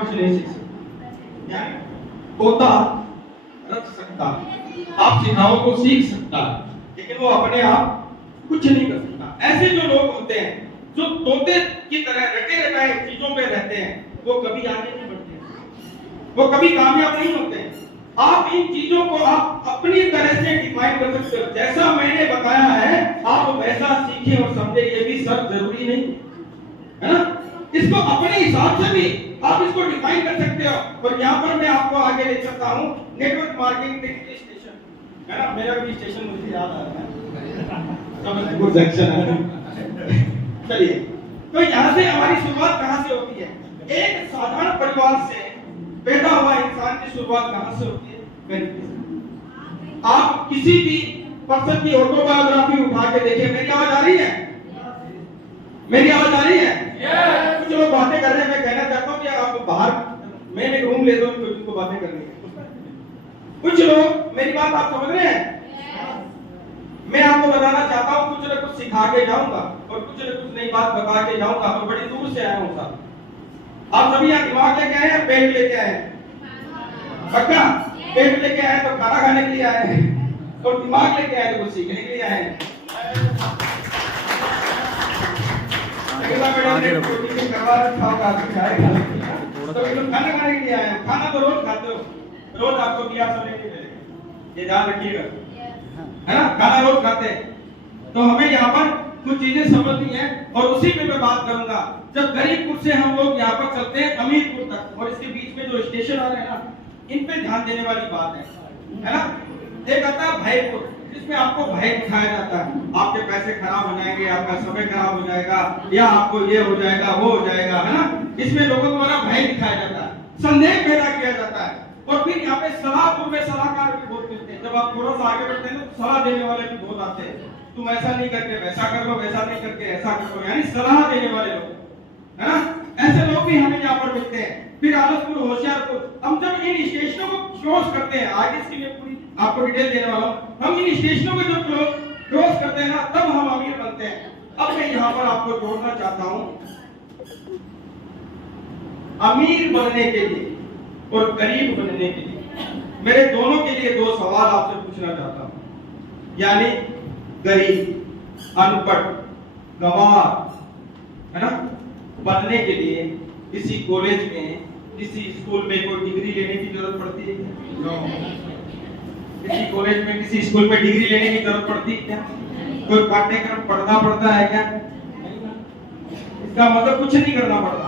कुछ नहीं सीख सकते। तोता रच सकता, आप सिखाओ तो सीख सकता, लेकिन वो अपने आप कुछ नहीं कर सकता। ऐसे जो लोग होते हैं जो तोते की तरह रटे रटाए चीजों पे रहते हैं, वो कभी आगे नहीं बढ़ते, वो कभी कामयाब नहीं होते। आप इन चीजों को आप अपनी तरह से डिफाइन कर सकते हो। जैसा मैंने बताया है आप वैसा सीखें और समझे, ये भी सब जरूरी नहीं है ना। इसको अपने हिसाब से भी आप इसको डिफाइन कर सकते हो। और यहाँ पर मैं आपको आगे ले सकता हूँ नेटवर्क मार्केटिंग स्टेशन, है ना। मेरा भी स्टेशन मुझे याद आ रहा है, समझ जंक्शन है। चलिए, तो यहाँ से हमारी शुरुआत कहाँ से होती है? एक साधारण परिवार से पैदा हुआ इंसान की शुरुआत कहाँ से होती है? गरीबी से। आप किसी भी पर्सन की ऑटोबायोग्राफी उठा के देखिए। मेरी आवाज आ रही है? मेरी आवाज आ रही है? कुछ लोग बातें कर रहे हैं, मैं कहना चाहता हूँ कि आप बाहर मैं एक रूम ले दो उनको बातें करने की। कुछ लोग, मेरी बात आप समझ रहे हैं? मैं आपको बताना चाहता हूँ, कुछ न कुछ सिखा के जाऊंगा और कुछ न कुछ नई बात बता के जाऊंगा। तो बड़ी दूर से आया हूँ साहब। आप सभी यहाँ दिमाग लेके आए हैं, पेट लेके आए हैं? पक्का? पेट लेके आए तो खाना खाने के लिए आए हैं, और दिमाग लेके आए तो कुछ सीखने के लिए आए हैं। तो खाना खाने के लिए आए हैं। खाना तो रोज खाते हो, रोज आपको प्यास होने नहीं मिलेगा, ये ध्यान रखिएगा, है ना। खाना रोज खाते हैं। तो हमें यहाँ पर कुछ चीजें समझनी है और उसी पे मैं बात करूंगा। जब गरीबपुर से हम लोग यहाँ पर चलते हैं अमीरपुर तक, और इसके बीच में जो स्टेशन आ रहे हैं ना, इन पे ध्यान देने वाली बात है ना। एक आता है भयपुर, जिसमें आपको भय दिखाया जाता है, आपके पैसे खराब हो जाएंगे, आपका समय खराब हो जाएगा, या आपको ये हो जाएगा वो हो जाएगा, है ना। इसमें लोगों द्वारा भय दिखाया जाता है, संदेह पैदा किया जाता है। और फिर यहाँ पे सलाहपुर में सलाहकार भी बहुत मिलते हैं। जब आप थोड़ा सा आगे बढ़ते हैं तो सलाह देने वाले भी बहुत आते हैं। तुम ऐसा नहीं करके वैसा कर लो, वैसा नहीं करके ऐसा कर लो, यानी सलाह देने वाले लोग, है ना। ऐसे लोग भी हमें यहाँ पर मिलते हैं। फिर आलसपुर, होशियारपुर। हम जब इन स्टेशनों को क्रॉस करते हैं, आगे इसके लिए पूरी आपको डिटेल देने वाला हूँ। हम इन स्टेशनों को जब क्रॉस करते हैं ना, तब हम अमीर बनते हैं। अब मैं यहाँ पर आपको जोड़ना चाहता हूँ, अमीर बनने के लिए और गरीब बनने के लिए मेरे दोनों के लिए दो सवाल आपसे पूछना चाहता हूँ। यानी गरीब, अनपढ़, गंवार, है ना, बनने के लिए किसी कॉलेज में, किसी स्कूल में कोई डिग्री लेने की जरूरत पड़ती है? किसी कॉलेज में, किसी स्कूल में डिग्री लेने की जरूरत पड़ती है क्या? कोई पाठ्यक्रम पढ़ना पड़ता है क्या? इसका मतलब कुछ नहीं करना पड़ता,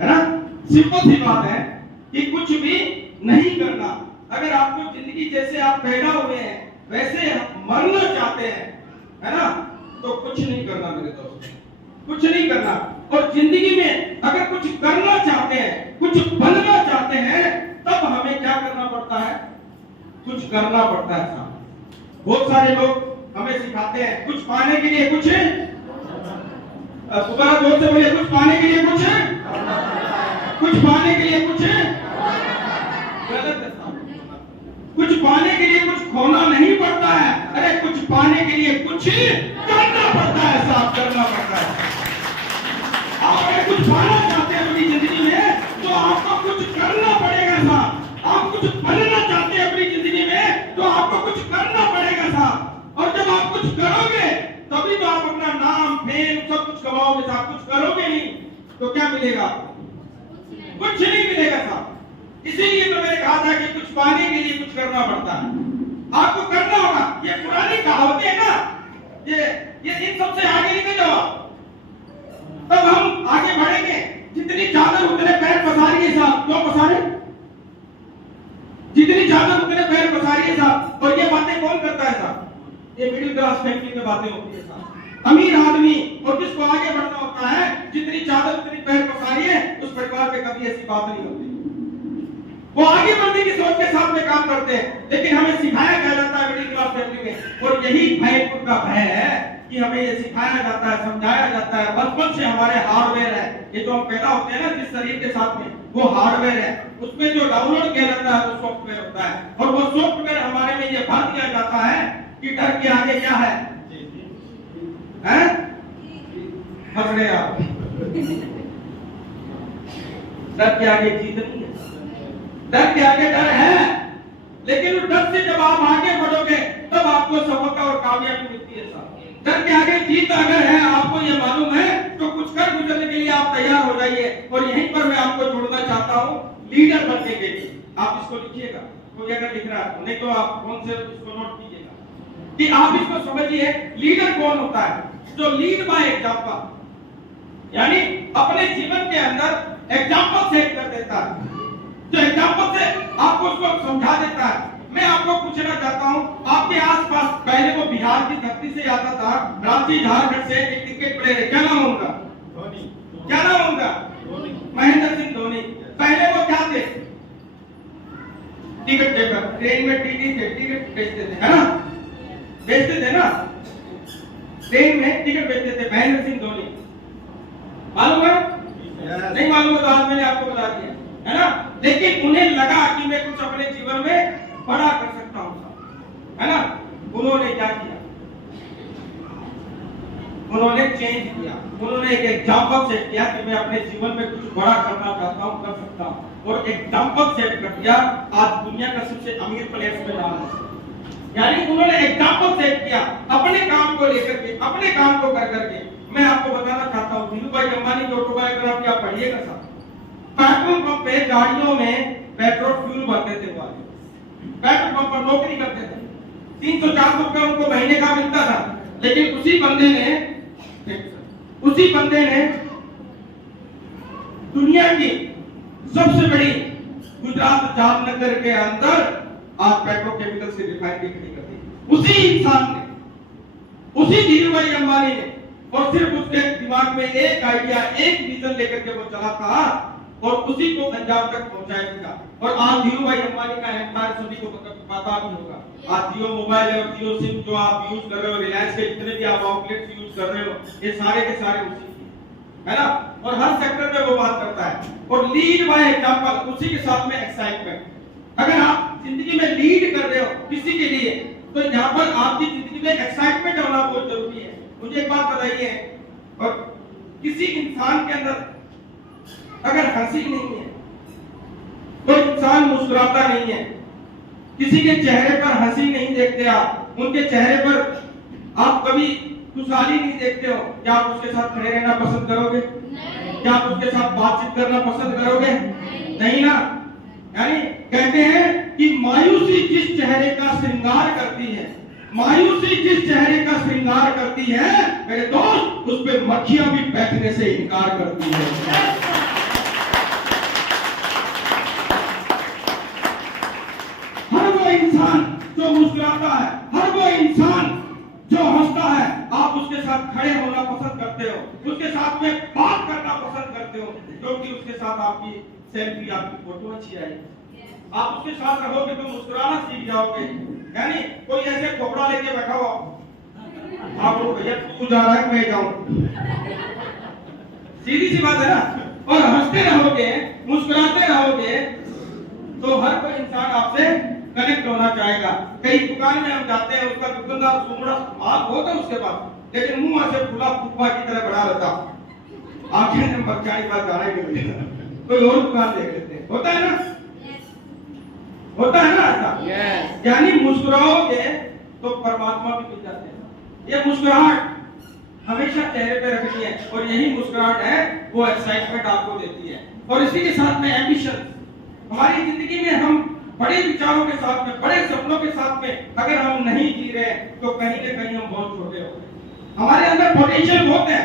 है ना। सिंपल सी बात है कि कुछ भी नहीं करना। अगर आपको जिंदगी जैसे आप पैदा हुए हैं वैसे मरना चाहते हैं, है ना, तो कुछ नहीं करना मेरे दोस्त, कुछ नहीं करना। और जिंदगी में अगर कुछ करना चाहते हैं, कुछ बनना चाहते हैं, तब हमें क्या करना पड़ता है? कुछ करना पड़ता है साहब। बहुत सारे लोग हमें सिखाते हैं कुछ पाने के लिए कुछ, दोबारा जोर से बोलिए, कुछ पाने के लिए कुछ, कुछ पाने के लिए कुछ, गलत है साहब। कुछ पाने के लिए कुछ खोना नहीं पड़ता है। अरे कुछ पाने के लिए कुछ करना पड़ता है साहब, करना पड़ता है। आप अगर कुछ पाना चाहते हैं अपनी जिंदगी में तो आपको कुछ करना पड़ेगा साहब। आप कुछ बनना चाहते हैं अपनी जिंदगी में तो आपको कुछ करना पड़ेगा साहब। और जब आप कुछ करोगे तभी तो आप अपना नाम, फेम सब कुछ कमाओगे साहब। कुछ करोगे नहीं तो क्या मिलेगा? कुछ नहीं मिलेगा साहब। इसीलिए तो मैंने कहा था कि कुछ पाने के लिए कुछ करना पड़ता है, आपको करना होगा। ये पुरानी कहावतें है ना, ये इन सबसे आगे निकल जाओ, तब हम आगे बढ़ेंगे। जितनी चादर उतने पैर पसारिए साहब। क्यों पसारे? जितनी चादर उतने पैर पसारिए साहब। और ये बातें कौन करता है साहब? ये मिडिल क्लास फैमिली में बातें होती है साहब। अमीर आदमी और जिसको आगे बढ़ना होता है, जितनी चादर उतनी पैर पसारिए, उस परिवार में कभी ऐसी बात नहीं होती। वो आगे बढ़ने की सोच के साथ में काम करते हैं। लेकिन हमें सिखाया क्या जाता है मिडिल क्लास फैमिली में, और यही भयपुर का भय है कि हमें ये सिखाया जाता है, समझाया जाता है। बचपन से हमारे हार्डवेयर है, ये जो हम पैदा होते हैं ना जिस शरीर के साथ में, वो हार्डवेयर है। उसमें जो डाउनलोड किया जाता है वो सॉफ्टवेयर होता है। और वो सॉफ्टवेयर हमारे में ये भर दिया जाता है कि डर के आगे क्या है? हंस रहे आप? डर के आगे जीत नहीं है, डर के आगे डर है, लेकिन उस डर से जब आप आगे बढ़ोगे तब आपको सफलता और कामयाबी मिलती है साहब। डर के आगे जीत अगर है, आपको ये मालूम है, तो कुछ कर गुजरने के लिए आप तैयार हो जाइए। और यहीं पर मैं आपको जोड़ना चाहता हूँ लीडर बनने के लिए। आप इसको लिखिएगा, कोई अगर लिख रहा है, नहीं तो आप फोन से इसको नोट कीजिएगा कि आप इसको समझिए लीडर कौन होता है। जो लीड बाय एग्जांपल, यानी अपने जीवन के अंदर एग्जांपल सेट कर देता है, जो एग्जांपल से आपको उसको समझा देता है। मैं आपको पूछना चाहता हूं, आपके आसपास पहले वो बिहार की धरती से आता था, रांची झारखंड से एक क्रिकेट प्लेयर है, क्या नाम होगा? धोनी। क्या नाम होगा? धोनी। महेंद्र सिंह धोनी। पहले वो क्या थे? टिकट टेकर, ट्रेन में टिकट बेचते थे, है ना? बेचते थे ना, ट्रेन में टिकट बेचते थे महेंद्र सिंह धोनी। मालूम है? नहीं मालूम है तो आज मैंने आपको बता दिया, है ना? लेकिन उन्हें लगा कि मैं कुछ अपने जीवन में बड़ा कर सकता हूं, है ना? उन्होंने क्या किया? उन्होंने चेंज किया, उन्होंने एक एग्जांपल सेट किया कि मैं अपने जीवन में कुछ बड़ा करना चाहता हूं, कर सकता हूं, और एग्जांपल सेट कर दिया। आज दुनिया का सबसे अमीर प्लेयर्स में नाम है। यानी उन्होंने एग्जांपल सेट किया अपने काम को लेकर के, अपने काम को कर करके। मैं आपको बताना चाहता हूं, धीरू भाई अंबानी की ऑटोबायोग्राफी आप पढ़िएगा साहब। पेट्रोल पंप पे गाड़ियों में पेट्रोल फ्यूल भरते थे, वो पेट्रोल पंप पर नौकरी करते थे, 300-400 रुपए उनको महीने का मिलता था। लेकिन उसी बंदे ने दुनिया की सबसे बड़ी गुजरात जामनगर के अंदर आज पेट्रोकेमिकल से रिफाइनरी खड़ी कर दी। उसी इंसान ने, उसी धीरू भाई अंबानी ने, और सिर्फ उसके दिमाग में एक आइडिया, एक विजन लेकर के वो चला था और उसी को अंजाम तक पहुंचाया। और आज धीरू भाई अंबानी का एम्पायर सभी को पता भी होगा। आज जियो मोबाइल और जियो सिम जो आप यूज कर रहे हो, रिलायंस के जितने भी आप आउटलेट्स यूज कर रहे हो, ये सारे के सारे उसी की, है ना? और हर सेक्टर में वो बात करता है। और लीड बाय एग्जांपल, उसी के साथ में एक्साइटमेंट। अगर आप जिंदगी में लीड कर रहे हो किसी के लिए, तो यहाँ पर आपकी जिंदगी में एक्साइटमेंट होना बहुत जरूरी है। मुझे एक बात बताइए, और किसी इंसान के अंदर अगर हंसी नहीं है, कोई इंसान मुस्कुराता नहीं है, किसी के चेहरे पर हंसी नहीं देखते आप, उनके चेहरे पर आप कभी खुशहाली नहीं देखते हो, क्या आप उसके साथ खड़े रहना पसंद करोगे? क्या आप उसके साथ बातचीत करना पसंद करोगे? नहीं ना। यानी कहते हैं कि मायूसी जिस चेहरे का श्रृंगार करती है, मायूसी जिस चेहरे का श्रृंगार करती है मेरे दोस्त, उस पे मक्खियां भी बैठने से इनकार करती है। हर वो इंसान जो मुस्कुराता है, हर वो इंसान जो हंसता है, आप उसके साथ खड़े होना पसंद करते हो, उसके साथ में बात करना पसंद करते हो, क्योंकि उसके साथ आपकी सेल्फी, आपकी फोटो अच्छी आएगी। आप उसके साथ रहोगे तो मुस्कुराना सीख जाओगे। यानी कोई ऐसे खोपड़ा लेके बैठा हो, आप लोग भैया तू जा रहा है मैं जाऊं, सीधी सी बात है ना। और हंसते रहोगे, मुस्कुराते रहोगे, तो हर कोई इंसान आपसे कनेक्ट होना चाहेगा। कई दुकान में हम जाते हैं, उसका दुकानदार सुमड़ा माल होता है उसके पास, लेकिन मुंह से फूला फूफा की तरह बड़ा रहता, आंखें में मक्खियां की बात गाना ही नहीं मिलेगा, कोई और दुकान देख लेते हैं। होता है ना, होता है ना ऐसा। यानी मुस्कुराओगे तो परमात्मा भी मिल जाते हैं। ये मुस्कुराहट हमेशा चेहरे पे रखनी है, और यही मुस्कुराहट है वो एक्साइटमेंट आपको देती है। और इसी के साथ में एम्बिशन, हमारी जिंदगी में हम बड़े विचारों के साथ में, बड़े सपनों के साथ में अगर हम नहीं जी रहे, तो कहीं न कहीं हम बहुत छोटे हो गए। हमारे अंदर पोटेंशियल बहुत है।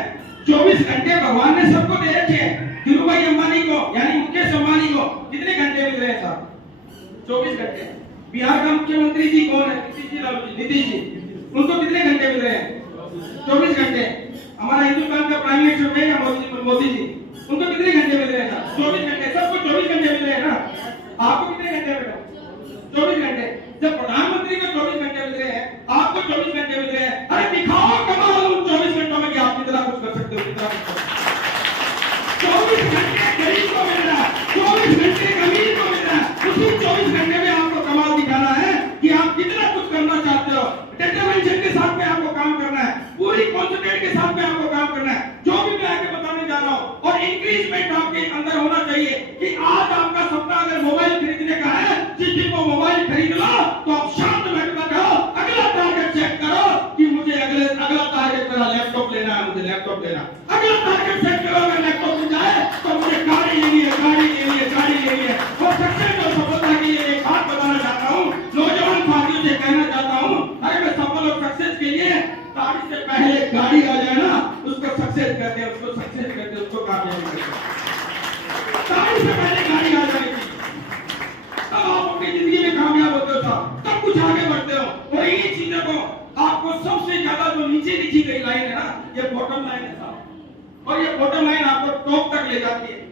24 घंटे भगवान ने सबको दे रखे हैं। धीरू भाई अंबानी को, यानी मुकेश अंबानी को कितने घंटे मिल रहे हैं साहब? 24 घंटे। बिहार का मुख्यमंत्री जी कौन है? नीतीश जी, उनको कितने घंटे मिल रहे हैं? 24 घंटे। हमारा हिंदुस्तान का प्राइम मिनिस्टर है मोदी जी, उनको कितने घंटे मिल रहे हैं? 24 घंटे। सबको 24 घंटे मिल रहे हैं ना। आपको कितने घंटे मिल रहे हैं? 24 घंटे। जब प्रधानमंत्री को 24 घंटे मिल रहे हैं, आपको 24 घंटे मिल रहे हैं, अरे दिखाओ कमाल उन 24 घंटों में कि आप कितना कुछ कर सकते हो, कितना कुछ। 24 घंटे गरीब को मिल रहा है, 24 घंटे अमीर को मिल रहा है। उसी 24 घंटे में आपको कमाल दिखाना है कि आप कितना कुछ करना चाहते हो। डिटरमिनेशन के साथ में आपको काम करना है, पूरी कॉन्सेंट्रेट के साथ में आपको काम करना है। जो भी मैं आगे बताने जा रहा हूँ, और इंक्रीजमेंट आपके अंदर होना चाहिए कि ताड़ी से पहले गाड़ी आ जाए ना, उसको सक्सेस कहते हैं, उसको सक्सेस कहते हैं, उसको कामयाबी कहते हैं। ताड़ी से पहले गाड़ी आ जाएगी, तब आप अपनी जिंदगी में कामयाब होते हो साहब, तब कुछ आगे बढ़ते हो। और इन्हीं चीजों को आपको सबसे ज्यादा जो नीचे लिखी गई लाइन है ना, ये बॉटम लाइन है साहब, और ये बॉटम लाइन आपको टॉप तक ले जाती है।